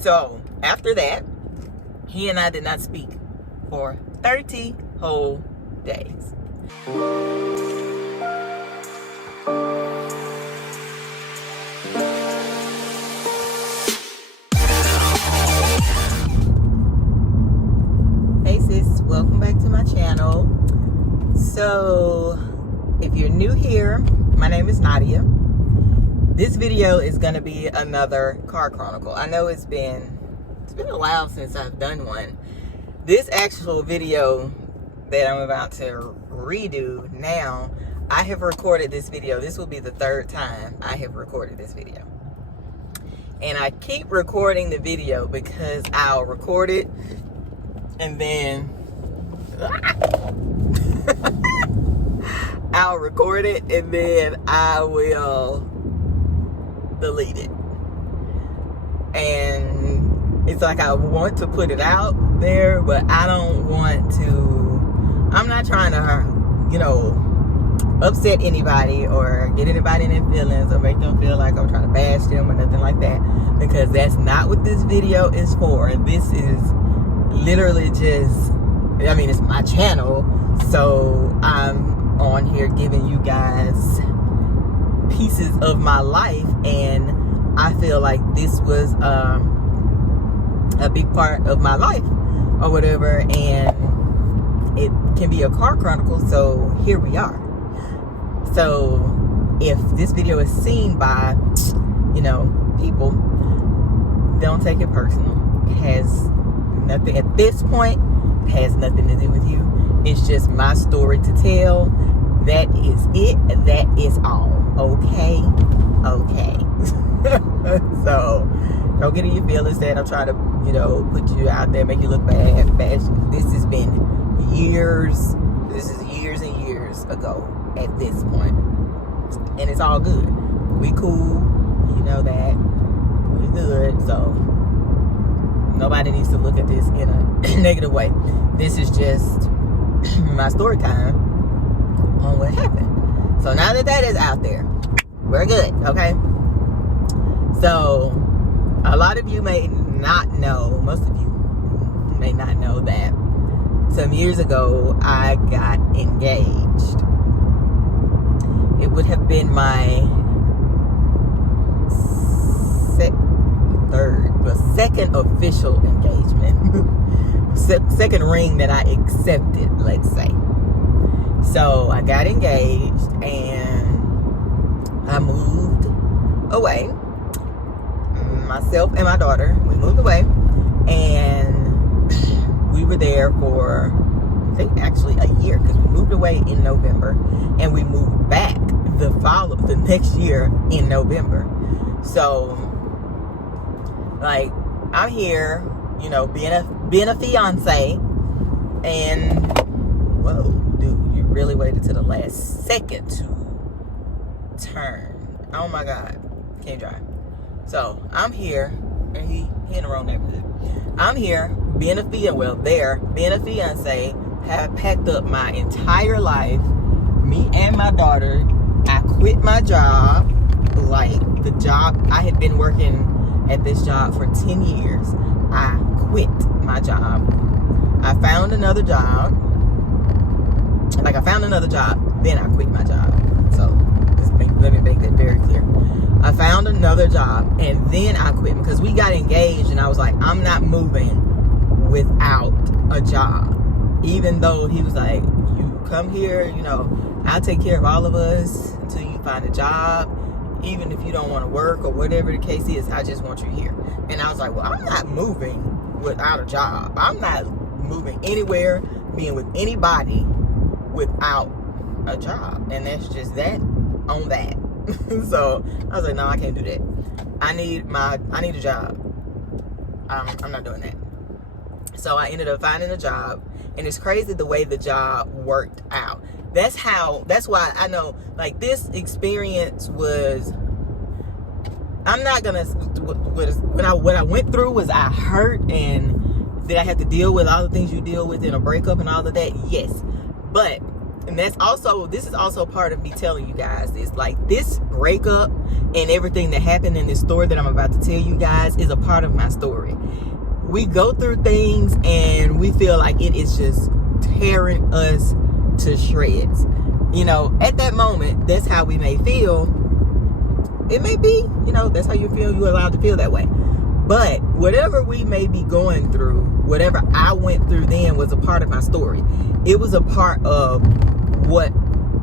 So after that, he and I did not speak for 30 whole days. Hey sis, welcome back to my channel. So if you're new here, my name is Nidiya. This video is going to be another car chronicle. I know it's been a while since I've done one. This actual video that I'm about to redo now, I have recorded this video. This will be the third time I have recorded this video. And I keep recording the video because I'll record it and then I'll record it and then I will delete it. And it's like I want to put it out there, but I don't want to, I'm not trying to, upset anybody or get anybody in their feelings or make them feel like I'm trying to bash them or nothing like that, because that's not what this video is for. This is literally just, it's my channel, so I'm on here giving you guys pieces of my life, and I feel like this was a big part of my life or whatever, and it can be a car chronicle, so here we are. So if this video is seen by people, don't take it personal. It has nothing at this point, it has nothing to do with you. It's just my story to tell. That is it. That is all. Okay. So don't get in your feelings that I'm trying to, put you out there, make you look bad. This has been years. This is years and years ago at this point. And it's all good. We cool. You know that. We good. So nobody needs to look at this in a negative way. This is just my story time on what happened. So now that is out there, we're good, okay? So a lot of you may not know, most of you may not know that some years ago I got engaged. It would have been my second official engagement. Second ring that I accepted, let's say. So I got engaged and I moved away. Myself and my daughter, we moved away, and we were there for, I think, actually a year, because we moved away in November and we moved back the next year in November. So I'm here, being a fiance, and whoa, dude, you really waited to the last second to turn. Oh my God, can't drive. So I'm here, and he in the wrong neighborhood. I'm here being a fiance, have packed up my entire life, me and my daughter. I quit my job, the job, I had been working at this job for 10 years. I quit my job. I found another job. Then I quit my job. So let me make that very clear. I found another job, and then I quit, because we got engaged, and I was like, I'm not moving without a job. Even though he was like, you come here, I'll take care of all of us until you find a job. Even if you don't want to work or whatever the case is, I just want you here. And I was like, well, I'm not moving without a job. I'm not moving anywhere, being with anybody without a job. And that's just that on that. So I was like, no, I can't do that. I need a job. I'm not doing that. So I ended up finding a job, and it's crazy the way the job worked out. That's why I know, this experience was, I'm not gonna, what I went through was I hurt, and did I have to deal with all the things you deal with in a breakup and all of that? Yes. But And this is also part of me telling you guys this. Like, this breakup and everything that happened in this story that I'm about to tell you guys is a part of my story. We go through things and we feel like it is just tearing us to shreds. You know, at that moment, that's how we may feel. It may be, you know, that's how you feel. You're allowed to feel that way. But whatever we may be going through, whatever I went through then was a part of my story. It was a part of what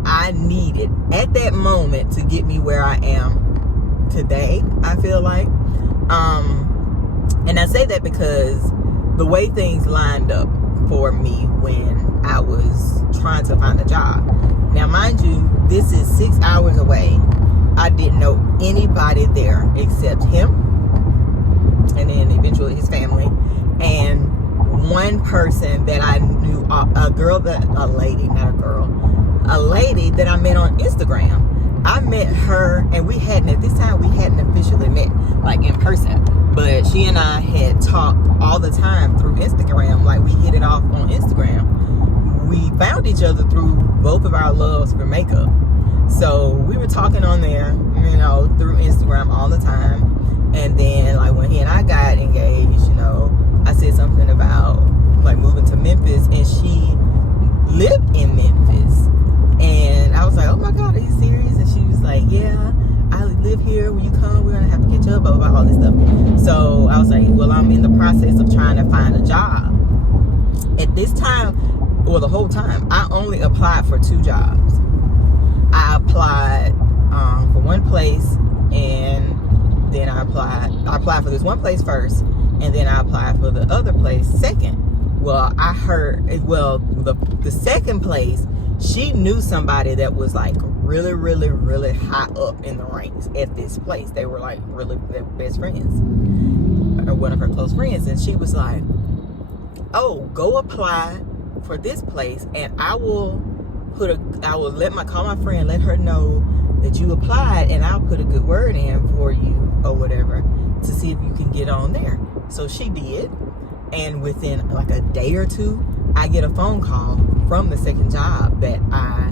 I needed at that moment to get me where I am today, I feel like. And I say that because the way things lined up for me when I was trying to find a job. Now, mind you, this is 6 hours away. I didn't know anybody there except him, and then eventually his family, and one person that I knew, a lady that I met on Instagram. I met her, and at this time we hadn't officially met, like, in person, but she and I had talked all the time through Instagram. Like, we hit it off on Instagram. We found each other through both of our loves for makeup. So we were talking on there, you know, through Instagram all the time. And then, like, when he and I got engaged, you know, I said something about, like, moving to Memphis, and she lived in Memphis. And I was like, oh my God, are you serious? And she was like, yeah, I live here. When you come, we're going to have to catch up, blah, blah, blah, all this stuff. So I was like, well, I'm in the process of trying to find a job. At this time, or the whole time, I only applied for 2 jobs. I applied for one place, and then I applied for this one place first, and then I applied for the other place second. Well, the second place, she knew somebody that was like really, really, really high up in the ranks at this place. They were like really their best friends, or one of her close friends, and she was like, oh, go apply for this place, and I will call my friend, let her know that you applied, and I'll put a good word in for you or whatever to see if you can get on there. So she did, and within like a day or two, I get a phone call from the second job that I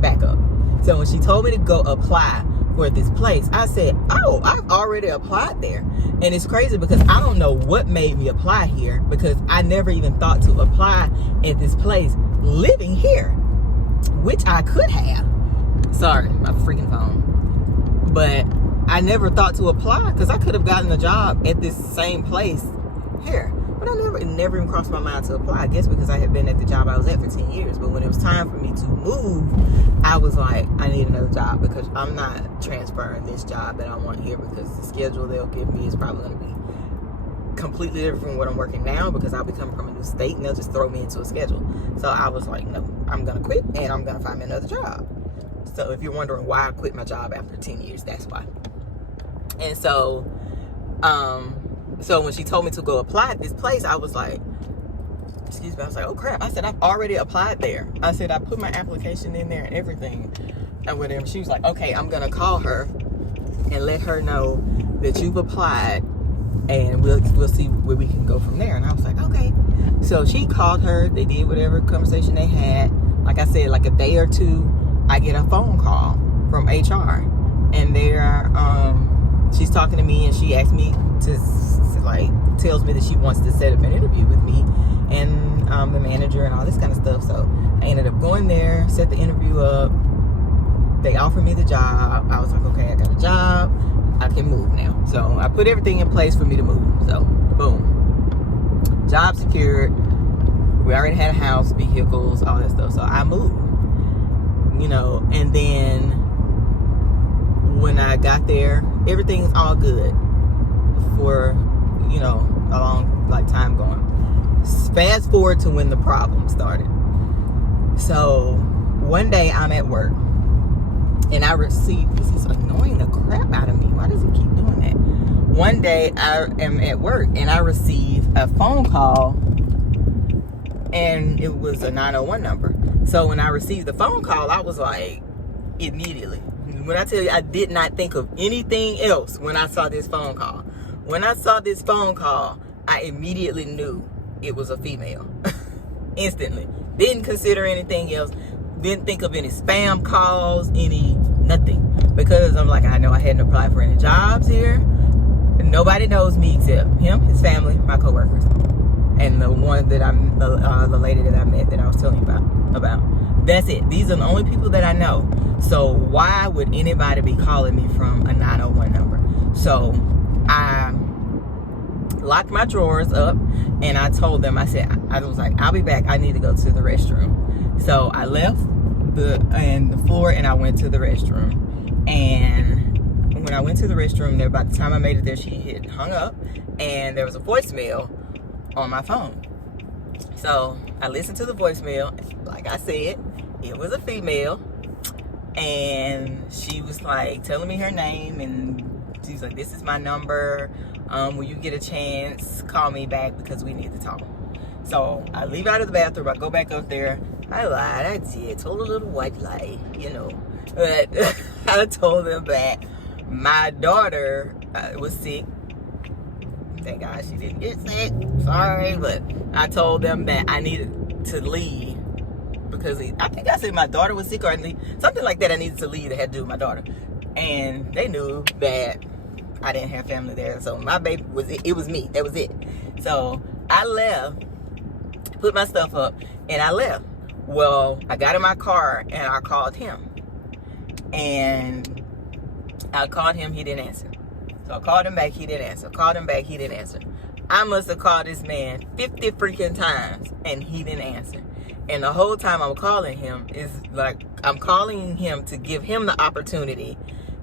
back up. So when she told me to go apply for this place, I said, oh, I've already applied there. And it's crazy because I don't know what made me apply here, because I never even thought to apply at this place living here, which I could have. Sorry, my freaking phone. But I never thought to apply, because I could have gotten a job at this same place here. But it never even crossed my mind to apply. I guess because I had been at the job I was at for 10 years. But when it was time for me to move, I was like, I need another job, because I'm not transferring this job that I want here, because the schedule they'll give me is probably going to be completely different from what I'm working now, because I'll be coming from a new state and they'll just throw me into a schedule. So I was like, no, I'm going to quit and I'm going to find me another job. So if you're wondering why I quit my job after 10 years, that's why. And so, so when she told me to go apply at this place, I was like, excuse me, I was like, oh crap. I said, I've already applied there. I said, I put my application in there and everything and whatever. She was like, okay, I'm going to call her and let her know that you've applied, and we'll see where we can go from there. And I was like, okay. So she called her. They did whatever conversation they had. Like I said, like a day or two, I get a phone call from HR, and she's talking to me, and she asked me to, like, tells me that she wants to set up an interview with me and the manager and all this kind of stuff. So I ended up going there, set the interview up. They offered me the job. I was like, okay, I got a job. I can move now. So I put everything in place for me to move. So boom, job secured. We already had a house, vehicles, all that stuff. So I moved, you know, and then when I got there, everything's all good for, you know, a long, like, time going. Fast forward to when the problem started. So one day I'm at work, and I received, this is annoying the crap out of me. Why does it keep doing that? One day I am at work, and I receive a phone call, and it was a 901 number. So when I received the phone call, I was like, immediately. When I tell you, I did not think of anything else when I saw this phone call. When I saw this phone call, I immediately knew it was a female. Instantly. Didn't consider anything else. didn't think of any spam calls, nothing. Because I'm like, I know I hadn't applied for any jobs here. Nobody knows me except him, his family, my coworkers, and the one that the lady that I met that I was telling you about. That's it. These are the only people that I know. So why would anybody be calling me from a 901 number? So I locked my drawers up and I told them, I was like, I'll be back. I need to go to the restroom. So I left the floor and I went to the restroom. And when I went to the restroom there, by the time I made it there, she had hung up and there was a voicemail on my phone. So I listened to the voicemail. Like I said, it was a female, and she was like telling me her name, and she's like, this is my number. When you get a chance, call me back because we need to talk. So I leave out of the bathroom, I go back up there. I lied, I did, told a little white lie, But I told them that my daughter was sick. Thank God she didn't get sick. Sorry, but I told them that I needed to leave because I think I said my daughter was sick or something like that. I needed to leave that had to do with my daughter. And they knew that I didn't have family there. So my baby it was me. That was it. So I left, put my stuff up, and I left. Well, I got in my car and I called him. And I called him, he didn't answer. So I called him back, he didn't answer. Called him back, he didn't answer. I must have called this man 50 freaking times and he didn't answer. And the whole time I'm calling him is like, I'm calling him to give him the opportunity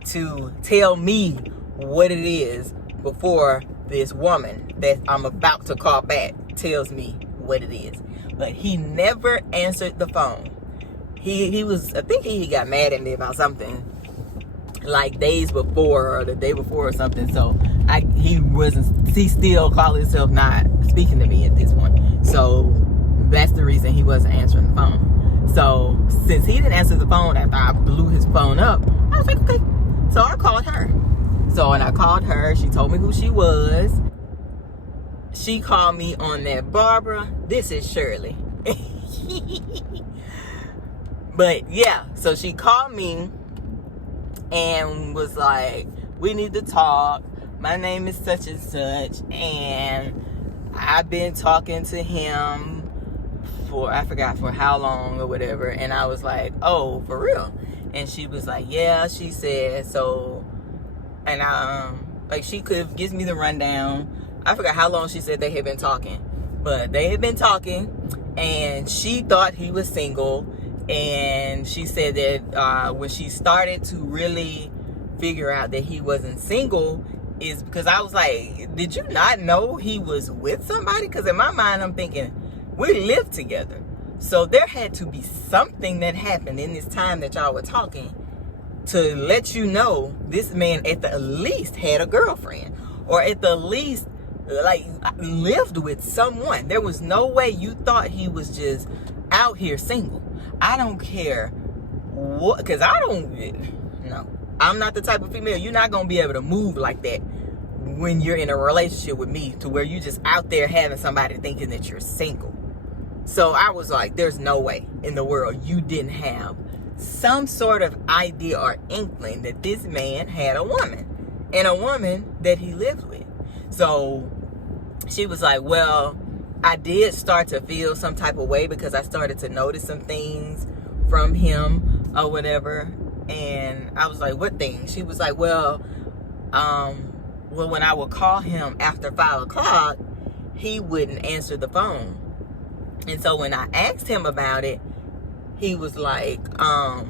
to tell me what it is before this woman that I'm about to call back tells me what it is. But he never answered the phone. He was, I think he got mad at me about something like days before or the day before or something. So he still called himself not speaking to me at this point. So that's the reason he wasn't answering the phone. So since he didn't answer the phone after I blew his phone up, I was like, okay. So I called her. So when I called her, she told me who she was. She called me on that, Barbara, this is Shirley. But yeah, so she called me and was like, we need to talk. My name is such and such, and I've been talking to him for, I forgot for how long or whatever. And I was like, oh, for real? And she was like, yeah, she said so. And like she gives me the rundown. I forgot how long she said they had been talking, but they had been talking, and she thought he was single. And she said that when she started to really figure out that he wasn't single is because I was like, did you not know he was with somebody? Because in my mind, I'm thinking, we lived together. So there had to be something that happened in this time that y'all were talking to let you know this man at the least had a girlfriend, or at the least like lived with someone. There was no way you thought he was just out here single. I don't care what, because I'm not the type of female. You're not going to be able to move like that when you're in a relationship with me to where you just out there having somebody thinking that you're single. So I was like, there's no way in the world you didn't have some sort of idea or inkling that this man had a woman, and a woman that he lived with. So she was like, well, I did start to feel some type of way because I started to notice some things from him or whatever. And I was like, what things? She was like, well, when I would call him after 5 o'clock, he wouldn't answer the phone. And so when I asked him about it, he was like, that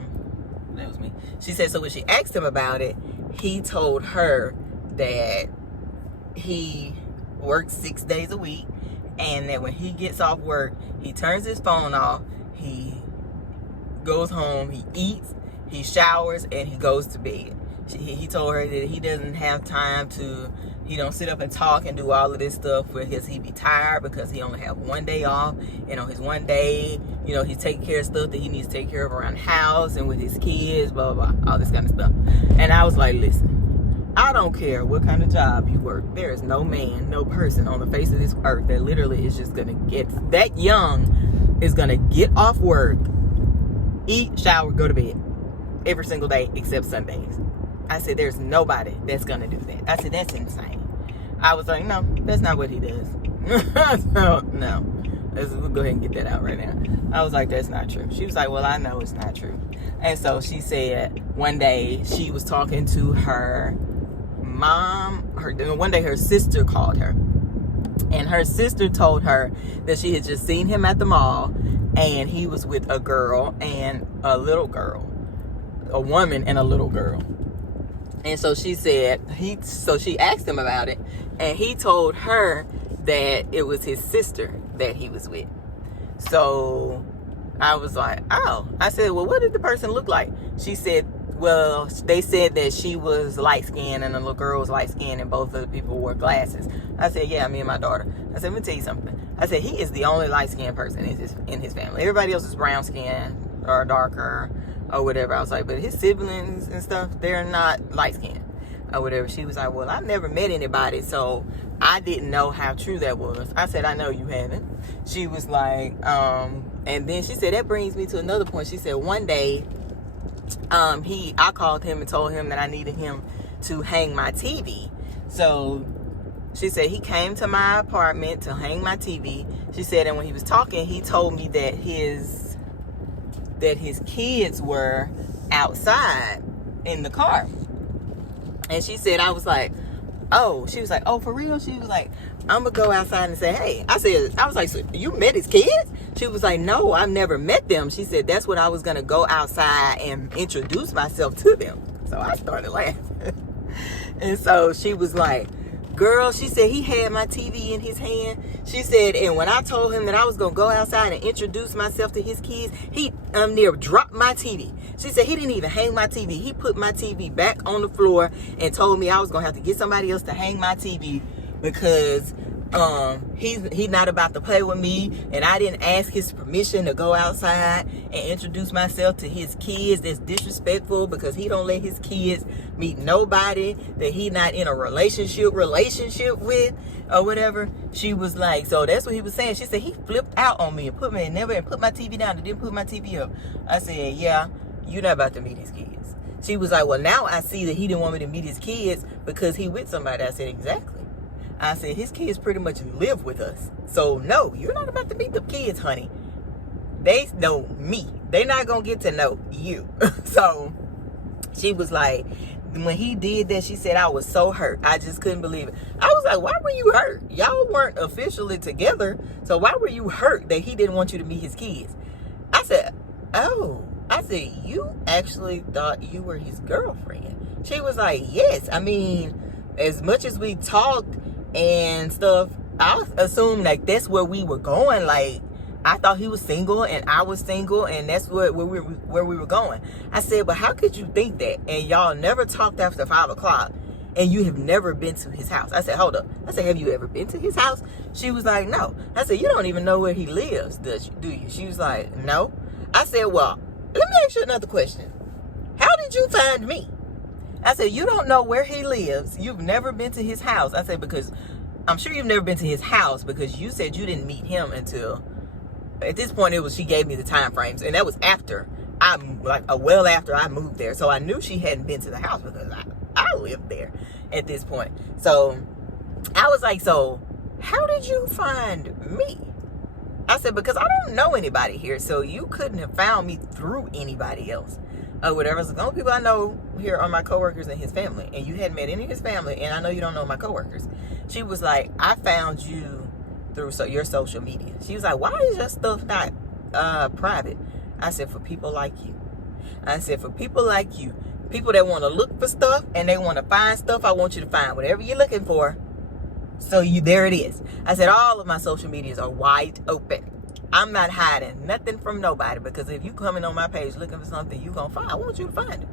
was me. She said, so when she asked him about it, he told her that he works 6 days a week, and that when he gets off work, he turns his phone off, he goes home, he eats, he showers, and he goes to bed. He told her that he doesn't have time to, he don't sit up and talk and do all of this stuff because he be tired because he only have 1 day off. And on his 1 day, he's taking care of stuff that he needs to take care of around the house and with his kids, blah, blah, blah, all this kind of stuff. And I was like, listen, I don't care what kind of job you work. There is no man, no person on the face of this earth that literally is just going to get that young, is going to get off work eat, shower, go to bed every single day except Sundays. I said, there's nobody that's gonna do that. I said, that's insane. I was like, no, that's not what he does. So, no. We'll go ahead and get that out right now. I was like, that's not true. She was like, well, I know it's not true. And so she said one day she was talking to her mom. One day her sister called her. And her sister told her that she had just seen him at the mall. And he was with a girl and a little girl. A woman and a little girl. And so she said, so she asked him about it. And he told her that it was his sister that he was with. So I was like, oh. I said, well, what did the person look like? She said, well, they said that she was light-skinned and the little girl was light-skinned and both of the people wore glasses. I said, yeah, me and my daughter. I said, let me tell you something. I said, he is the only light-skinned person in his family. Everybody else is brown-skinned or darker or whatever. I was like, but his siblings and stuff, they're not light-skinned or whatever. She was like, well, I've never met anybody, so I didn't know how true that was. I said, I know you haven't. She was like, and then she said, that brings me to another point. She said, one day, I called him and told him that I needed him to hang my TV. So she said he came to my apartment to hang my TV. She said, and when he was talking, he told me that his kids were outside in the car. And she said, I was like, oh, she was like, oh, for real? She was like, I'm gonna go outside and say, hey. I was like, so you met his kids? She was like, no, I've never met them. She said, that's what I was gonna go outside and introduce myself to them. So I started laughing. And so she was like, girl, she said, he had my TV in his hand. She said, and when I told him that I was gonna go outside and introduce myself to his kids, he near dropped my TV. She said he didn't even hang my TV. He put my TV back on the floor and told me I was gonna have to get somebody else to hang my TV because he's not about to play with me, and I didn't ask his permission to go outside and introduce myself to his kids. That's disrespectful because he don't let his kids meet nobody that he not in a relationship with or whatever. She was like, so that's what he was saying. She said he flipped out on me and put my TV down and didn't put my TV up. I said, yeah, you're not about to meet his kids. She was like, well, now I see that he didn't want me to meet his kids because he with somebody. I said, exactly. I said, his kids pretty much live with us. So, no, you're not about to meet the kids, honey. They know me. They're not going to get to know you. So, she was like, when he did that, she said, I was so hurt. I just couldn't believe it. I was like, why were you hurt? Y'all weren't officially together. So, why were you hurt that he didn't want you to meet his kids? I said, oh. I said, you actually thought you were his girlfriend? She was like, yes. I mean, as much as we talked and stuff, I assumed like that's where we were going. Like, I thought he was single and I was single, and that's where we were going. I said, but how could you think that? And y'all never talked after 5 o'clock, and you have never been to his house. I said, hold up. I said, have you ever been to his house? She was like, no. I said, you don't even know where he lives, do you? She was like, no. I said, well, let me ask you another question. How did you find me? I said, you don't know where he lives. You've never been to his house. I said, because I'm sure you've never been to his house because you said you didn't meet him until, at this point, she gave me the time frames. And that was after, well after I moved there. So I knew she hadn't been to the house because I lived there at this point. So I was like, so how did you find me? I said, because I don't know anybody here, so you couldn't have found me through anybody else or whatever. So the only people I know here are my coworkers and his family, and you hadn't met any of his family, and I know you don't know my coworkers. She was like, I found you through your social media. She was like, why is your stuff not private? I said, for people like you. I said, for people like you, people that want to look for stuff and they want to find stuff, I want you to find whatever you're looking for. So there it is. I said, all of my social medias are wide open. I'm not hiding nothing from nobody, because if you coming on my page looking for something you gonna find, I want you to find it.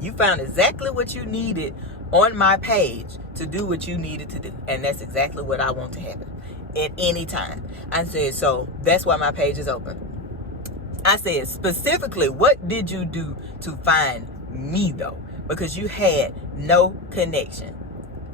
You found exactly what you needed on my page to do what you needed to do. And that's exactly what I want to happen at any time. I said, so that's why my page is open. I said, specifically, what did you do to find me though? Because you had no connection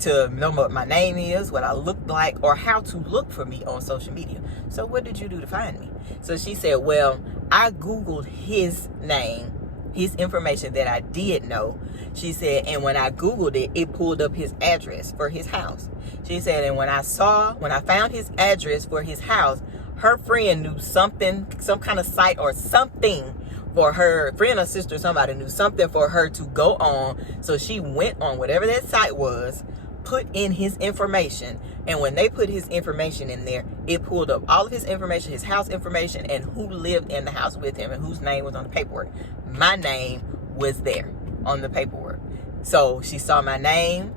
to know what my name is, what I look like, or how to look for me on social media. So what did you do to find me? So she said, well, I Googled his name, his information that I did know. She said, and when I Googled it, it pulled up his address for his house. She said, and when I found his address for his house, her friend knew something, some kind of site or something for her friend or sister, somebody knew something for her to go on. So she went on whatever that site was, put in his information, and when they put his information in there, it pulled up all of his information, his house information, and who lived in the house with him and whose name was on the paperwork. My name was there on the paperwork. So she saw my name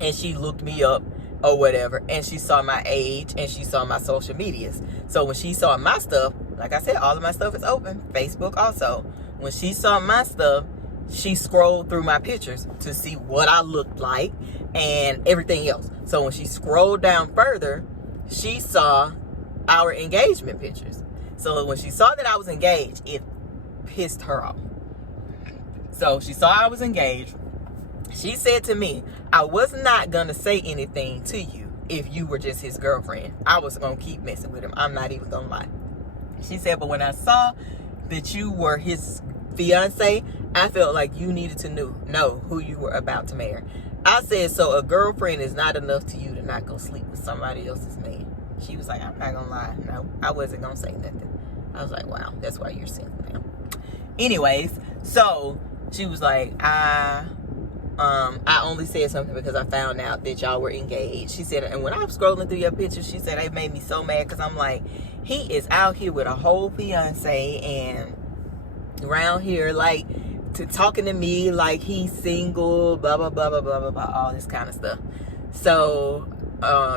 and she looked me up or whatever, and she saw my age and she saw my social medias. So when she saw my stuff, like I said, all of my stuff is open, Facebook also. When she saw my stuff, she scrolled through my pictures to see what I looked like and everything else. So when she scrolled down further, she saw our engagement pictures. So when she saw that I was engaged, it pissed her off. So she saw I was engaged. She said to me, I was not going to say anything to you if you were just his girlfriend. I was going to keep messing with him. I'm not even going to lie. She said, but when I saw that you were his fiance, I felt like you needed to know who you were about to marry. I said, so a girlfriend is not enough to you to not go sleep with somebody else's man. She was like, I'm not going to lie. No, I wasn't going to say nothing. I was like, wow, that's why you're single now. Anyways, so she was like, I only said something because I found out that y'all were engaged. She said, and when I was scrolling through your pictures, she said, it made me so mad because I'm like, he is out here with a whole fiance and around here like talking to me like he's single, blah, blah, blah, blah, blah, blah, blah, all this kind of stuff. So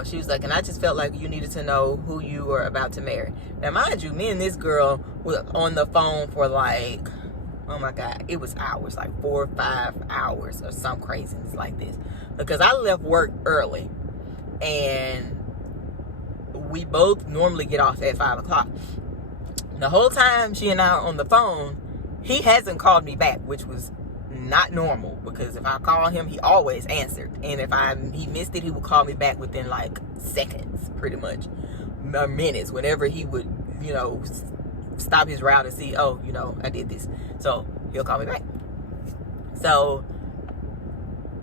she was like, and I just felt like you needed to know who you were about to marry. Now, mind you, me and this girl were on the phone for like, oh my God, it was hours, like 4 or 5 hours or some craziness like this. Because I left work early and we both normally get off at 5 o'clock. The whole time she and I are on the phone, he hasn't called me back, which was not normal because if I call him, he always answered. And if he missed it, he would call me back within like seconds, pretty much, or minutes, whenever he would, stop his route and see, oh, I did this. So he'll call me back. So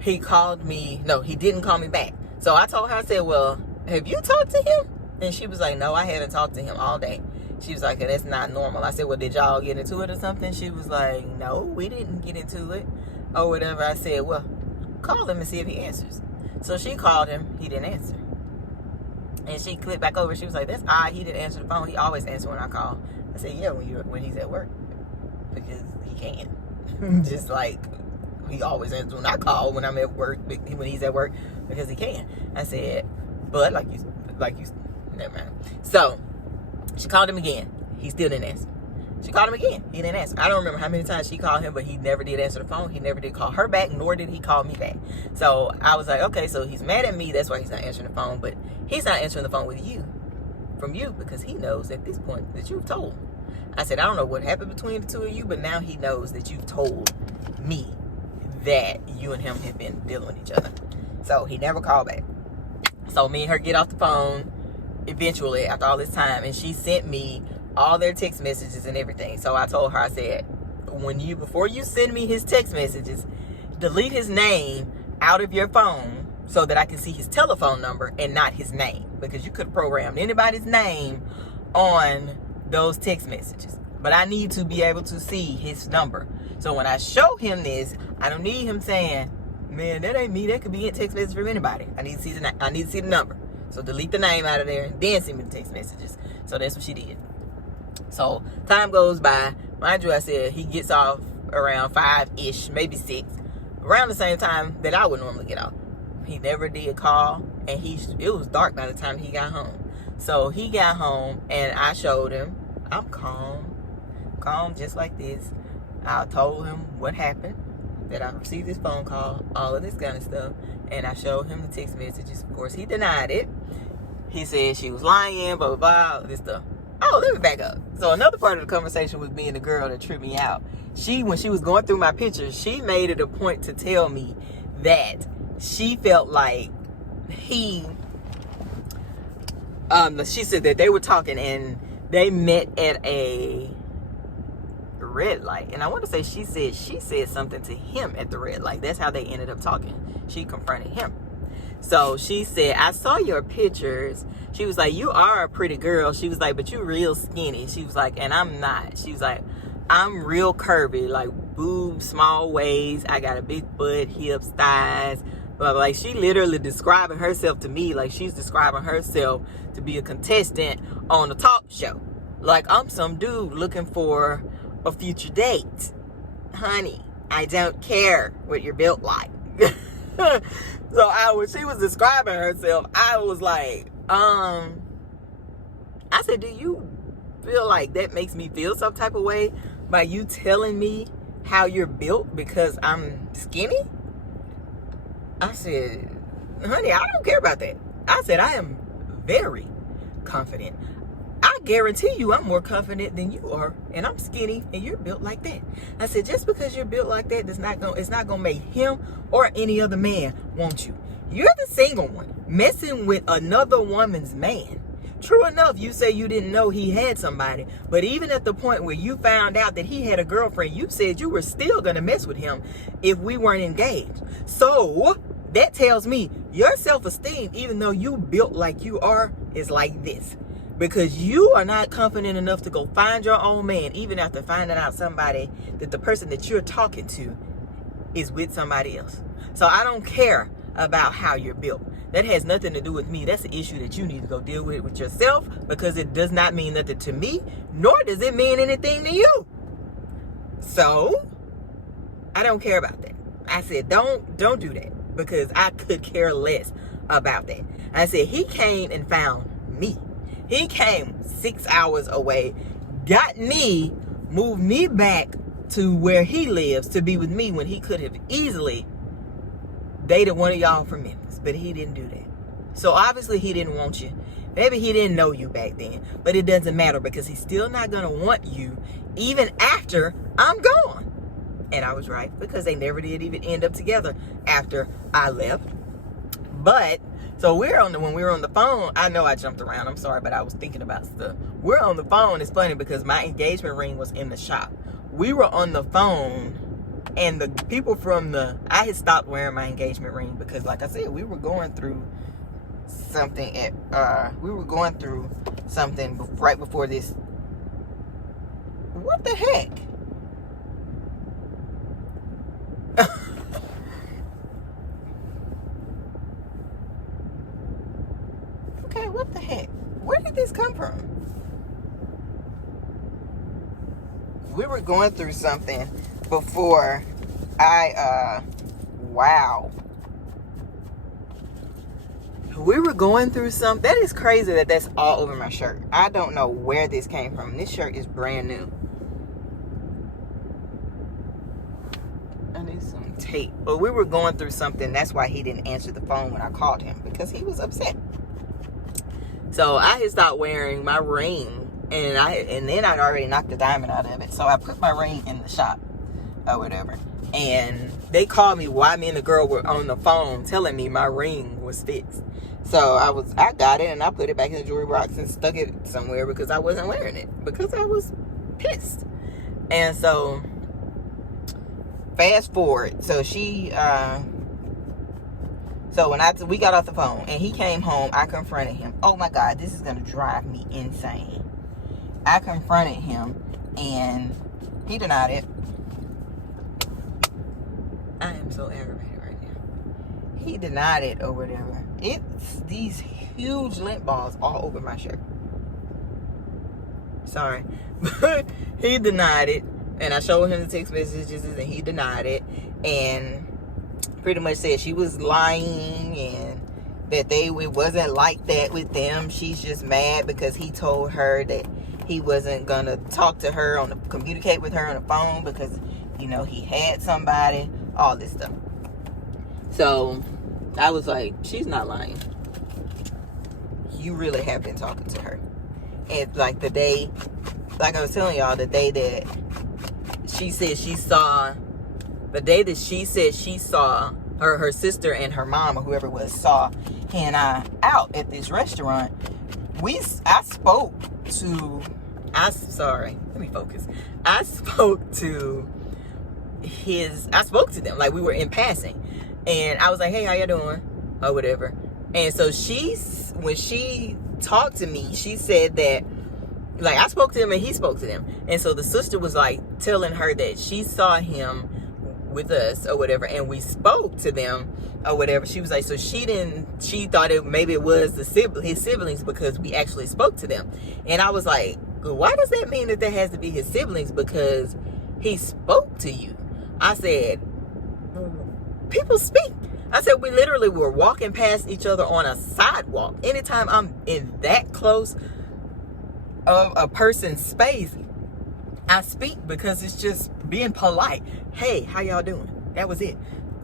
he called me. No, he didn't call me back. So I told her, I said, well, have you talked to him? And she was like, no, I haven't talked to him all day. She was like, that's not normal. I said, well, did y'all get into it or something? She was like, no, we didn't get into it or whatever. I said, well, call him and see if he answers. So she called him. He didn't answer. And she clicked back over. She was like, that's odd. He didn't answer the phone. He always answers when I call. I said, yeah, when he's at work. Because he can. Just like he always answers when I call when I'm at work, when he's at work, because he can. I said, but like you, never mind. So she called him again. He still didn't answer. She called him again. He didn't answer. I don't remember how many times she called him, but he never did answer the phone. He never did call her back, nor did he call me back. So I was like, okay, so he's mad at me. That's why he's not answering the phone. But he's not answering the phone from you, because he knows at this point that you've told. I said, I don't know what happened between the two of you, but now he knows that you've told me that you and him have been dealing with each other. So he never called back. So me and her get off the phone eventually after all this time, and she sent me all their text messages and everything. So I told her, I said, before you send me his text messages, delete his name out of your phone so that I can see his telephone number and not his name, because you could have programmed anybody's name on those text messages, but I need to be able to see his number. So when I show him this, I don't need him saying, man, that ain't me. That could be a text message from anybody. I need to see the number. So delete the name out of there and then send me the text messages. So that's what she did. So time goes by. Mind you, I said he gets off around 5-ish, maybe 6, around the same time that I would normally get off. He never did call, and it was dark by the time he got home. So he got home and I showed him, I'm calm just like this. I told him what happened, that I received this phone call, all of this kind of stuff, and I showed him the text messages. Of course, he denied it. He said she was lying, blah, blah, blah, all this stuff. Oh, let me back up. So another part of the conversation with me and the girl that tripped me out, when she was going through my pictures, she made it a point to tell me that she felt like he, she said that they were talking and they met at a red light. And I want to say she said something to him at the red light. That's how they ended up talking. She confronted him. So she said, I saw your pictures. She was like, you are a pretty girl. She was like, but you real skinny. She was like, and I'm not. She was like, I'm real curvy, like boobs, small waist. I got a big butt, hips, thighs. But like, she literally describing herself to me like she's describing herself to be a contestant on a talk show. Like, I'm some dude looking for a future date. Honey, I don't care what you're built like. So when she was describing herself, I was like, I said, do you feel like that makes me feel some type of way by you telling me how you're built because I'm skinny? I said, honey, I don't care about that. I said, I am very confident. I guarantee you I'm more confident than you are, and I'm skinny and you're built like that. I said, just because you're built like that, it's not gonna make him or any other man want you. You're the single one messing with another woman's man. True enough, you say you didn't know he had somebody, but even at the point where you found out that he had a girlfriend, you said you were still gonna mess with him if we weren't engaged. So that tells me your self-esteem, even though you built like you are, is like this. Because you are not confident enough to go find your own man, even after finding out somebody that the person that you're talking to is with somebody else. So I don't care about how you're built. That has nothing to do with me. That's an issue that you need to go deal with yourself, because it does not mean nothing to me, nor does it mean anything to you. So I don't care about that. I said, don't do that, because I could care less about that. I said, he came and found me. He came 6 hours away, got me, moved me back to where he lives to be with me, when he could have easily dated one of y'all from Memphis, but he didn't do that. So obviously he didn't want you. Maybe he didn't know you back then, but it doesn't matter, because he's still not going to want you even after I'm gone. And I was right, because they never did even end up together after I left. But so when we were on the phone, I know I jumped around, I'm sorry, but I was thinking about stuff. We're on the phone. It's funny because my engagement ring was in the shop. We were on the phone, and the people I had stopped wearing my engagement ring because, like I said, we were going through something right before this. What the heck? Okay, what the heck? Where did this come from? We were going through something before wow. We were going through something. That is crazy that that's all over my shirt. I don't know where this came from. This shirt is brand new. I need some tape. But we were going through something. That's why he didn't answer the phone when I called him, because he was upset. So I had stopped wearing my ring, and then I'd already knocked the diamond out of it. So I put my ring in the shop or whatever. And they called me while me and the girl were on the phone telling me my ring was fixed. So I got it, and I put it back in the jewelry box and stuck it somewhere because I wasn't wearing it, because I was pissed. And so fast forward. So when we got off the phone and he came home, I confronted him. Oh my God, this is going to drive me insane. I confronted him and he denied it. I am so aggravated right now. He denied it or whatever. It's these huge lint balls all over my shirt. Sorry. But he denied it. And I showed him the text messages and he denied it. And pretty much said she was lying and that it wasn't like that with them. She's just mad because he told her that he wasn't gonna talk to her communicate with her on the phone because, he had somebody, all this stuff. So I was like, she's not lying. You really have been talking to her. And like I was telling y'all, the day that she said she saw her sister and her mom or whoever it was saw he and I out at this restaurant. I spoke to them like we were in passing, and I was like, hey, how you doing, or whatever. And so when she talked to me, she said that like I spoke to him and he spoke to them. And so the sister was like telling her that she saw him with us or whatever, and we spoke to them or whatever. She was like, so she thought maybe it was his siblings because we actually spoke to them. And I was like, why does that mean that has to be his siblings because he spoke to you? I said, people speak. I said, we literally were walking past each other on a sidewalk. Anytime I'm in that close of a person's space, I speak because it's just being polite. Hey, how y'all doing? That was it.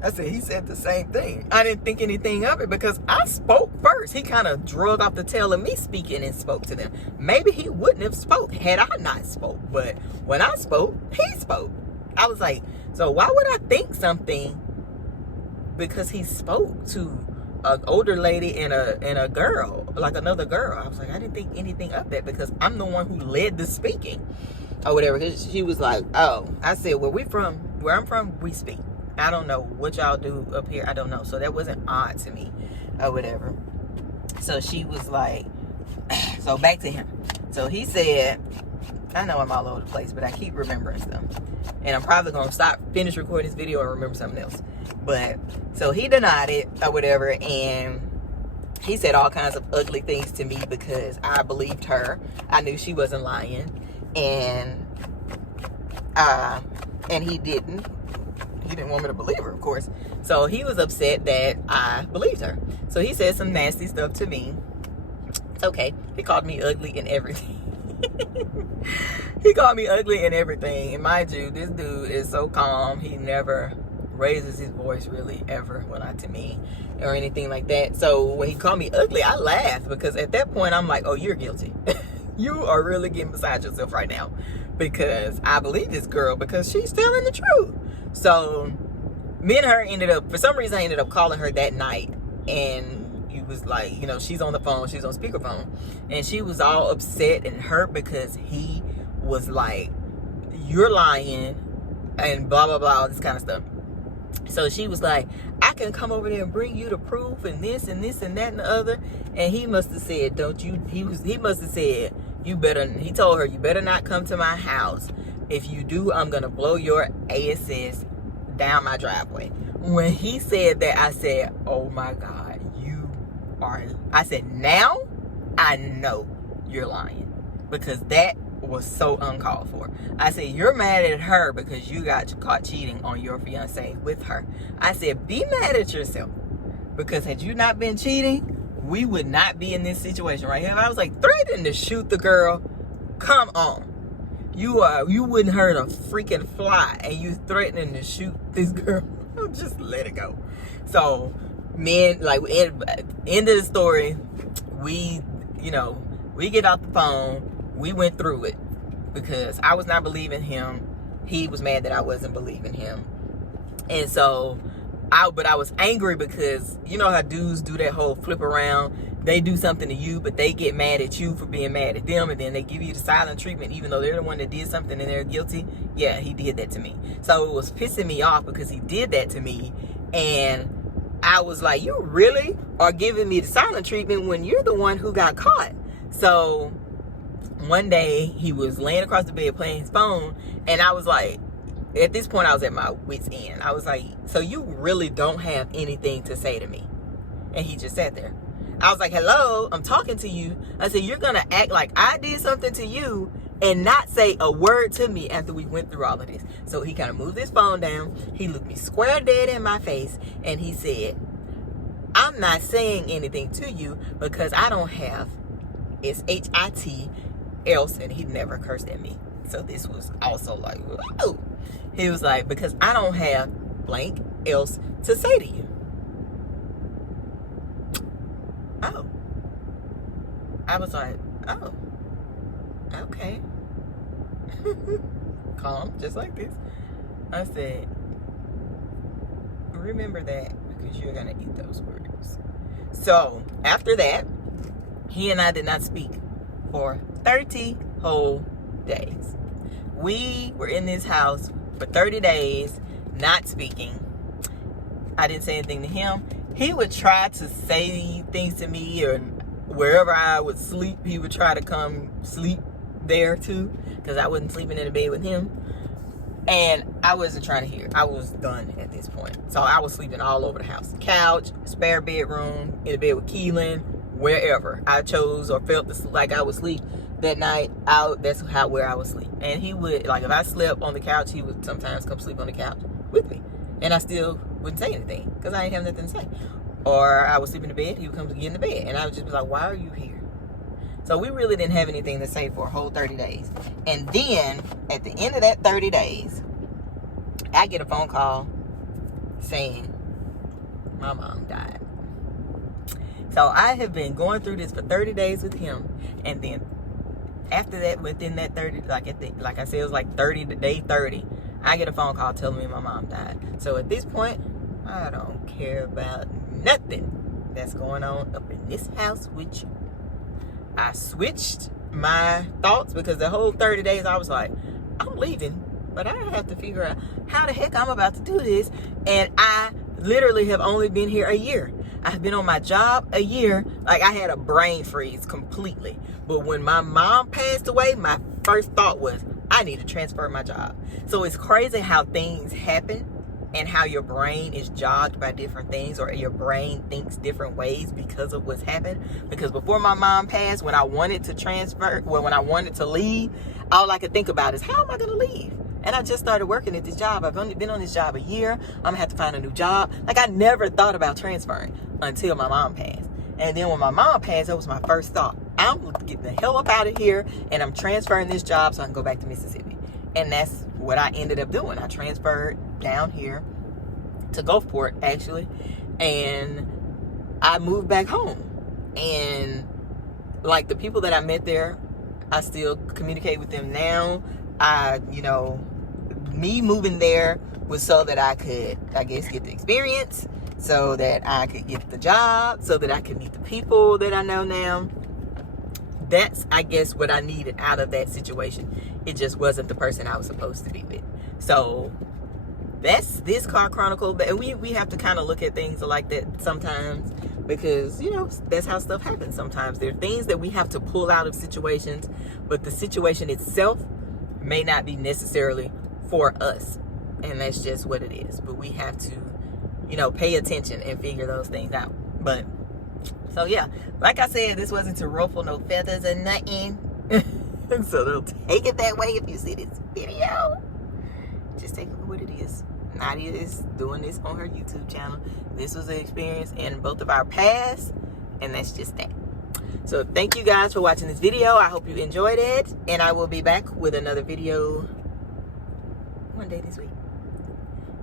I said, he said the same thing. I didn't think anything of it because I spoke first. He kind of drug off the tail of me speaking and spoke to them. Maybe he wouldn't have spoke had I not spoke. But when I spoke, he spoke. I was like, so why would I think something because he spoke to an older lady and a girl, like another girl? I was like, I didn't think anything of that because I'm the one who led the speaking or whatever. She was like, oh. I said, where I'm from, we speak. I don't know what y'all do up here. I don't know. So that wasn't odd to me or whatever. So she was like, so back to him. So he said, I know I'm all over the place, but I keep remembering stuff. And I'm probably going to finish recording this video and remember something else. But, so he denied it or whatever. And he said all kinds of ugly things to me because I believed her. I knew she wasn't lying. And he didn't. He didn't want me to believe her, of course. So he was upset that I believed her. So he said some nasty stuff to me. It's okay. He called me ugly and everything. He called me ugly and everything. And mind you, this dude is so calm. He never raises his voice really ever, well, not to me or anything like that. So when he called me ugly, I laughed because at that point I'm like, oh, you're guilty. You are really getting beside yourself right now because I believe this girl because she's telling the truth. So me and her for some reason I ended up calling her that night, and he was like, you know, she's on the phone, she's on speakerphone, and she was all upset and hurt because he was like, you're lying and blah blah blah, all this kind of stuff. So she was like, I can come over there and bring you the proof and this and this and that and the other. And he must have said, he must have said, he told her, you better not come to my house. If you do, I'm going to blow your ass down my driveway. When he said that, I said, oh my God, I said, now I know you're lying because that was so uncalled for. I said, you're mad at her because you got caught cheating on your fiance with her. I said, be mad at yourself because had you not been cheating, we would not be in this situation right here. I was like, threatening to shoot the girl. Come on. You wouldn't hurt a freaking fly and you threatening to shoot this girl. Just let it go. So, end of the story, we get off the phone. We went through it because I was not believing him. He was mad that I wasn't believing him. And so, I was angry because you know how dudes do that whole flip around. They do something to you, but they get mad at you for being mad at them, and then they give you the silent treatment even though they're the one that did something and they're guilty. Yeah, he did that to me. So it was pissing me off because he did that to me, and I was like, you really are giving me the silent treatment when you're the one who got caught. So one day he was laying across the bed playing his phone, and I was like, at this point I was at my wit's end. I was like, so you really don't have anything to say to me? And he just sat there. I was like, hello, I'm talking to you. I said, you're going to act like I did something to you and not say a word to me after we went through all of this. So he kind of moved his phone down. He looked me square dead in my face and he said, I'm not saying anything to you because I don't have, it's HIT else, and he never cursed at me. So this was also like, whoa. He was like, because I don't have blank else to say to you. Oh. I was like, oh, okay. Calm, just like this. I said, remember that because you're going to eat those words. So after that, he and I did not speak for 30 whole days. We were in this house for 30 days, not speaking. I didn't say anything to him. He would try to say things to me, or wherever I would sleep, he would try to come sleep there too, because I wasn't sleeping in the bed with him. And I wasn't trying to hear. I was done at this point. So I was sleeping all over the house. Couch, spare bedroom, in the bed with Keelan, wherever I chose or felt like I would sleep that night. That's where I would sleep. And he would, like, if I slept on the couch, he would sometimes come sleep on the couch with me. And I still wouldn't say anything because I didn't have nothing to say. Or I would sleep in the bed, he would come to get in the bed. And I would just be like, why are you here? So we really didn't have anything to say for a whole 30 days. And then, at the end of that 30 days, I get a phone call saying my mom died. So I have been going through this for 30 days with him. And then after that, within that 30, like I said, it was like day 30, I get a phone call telling me my mom died. So at this point, I don't care about nothing that's going on up in this house with you. I switched my thoughts because the whole 30 days I was like, I'm leaving, but I have to figure out how the heck I'm about to do this. And I literally have only been here a year. I've been on my job a year. Like, I had a brain freeze completely. But when my mom passed away, my first thought was, I need to transfer my job. So it's crazy how things happen and how your brain is jogged by different things, or your brain thinks different ways because of what's happened. Because before my mom passed, when I wanted to leave, all I could think about is, how am I going to leave? And I just started working at this job. I've only been on this job a year. I'm going to have to find a new job. Like, I never thought about transferring until my mom passed. And then when my mom passed, that was my first thought. I'm getting the hell up out of here, and I'm transferring this job so I can go back to Mississippi. And that's what I ended up doing. I transferred down here to Gulfport, actually, and I moved back home. And like, the people that I met there, I still communicate with them now. Me moving there was so that I could, I guess, get the experience, so that I could get the job, so that I could meet the people that I know now. That's, I guess, what I needed out of that situation. It just wasn't the person I was supposed to be with. So that's this car chronicle. And we have to kind of look at things like that sometimes, because, that's how stuff happens sometimes. There are things that we have to pull out of situations, but the situation itself may not be necessarily for us. And that's just what it is. But we have to, pay attention and figure those things out. But, so yeah, like I said, this wasn't to ruffle no feathers or nothing. So don't take it that way if you see this video. Just take it for what it is. Nidiya is doing this on her YouTube channel. This was an experience in both of our pasts, and that's just that. So thank you guys for watching this video. I hope you enjoyed it, and I will be back with another video one day this week.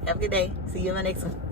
Have a good day. See you in my next one.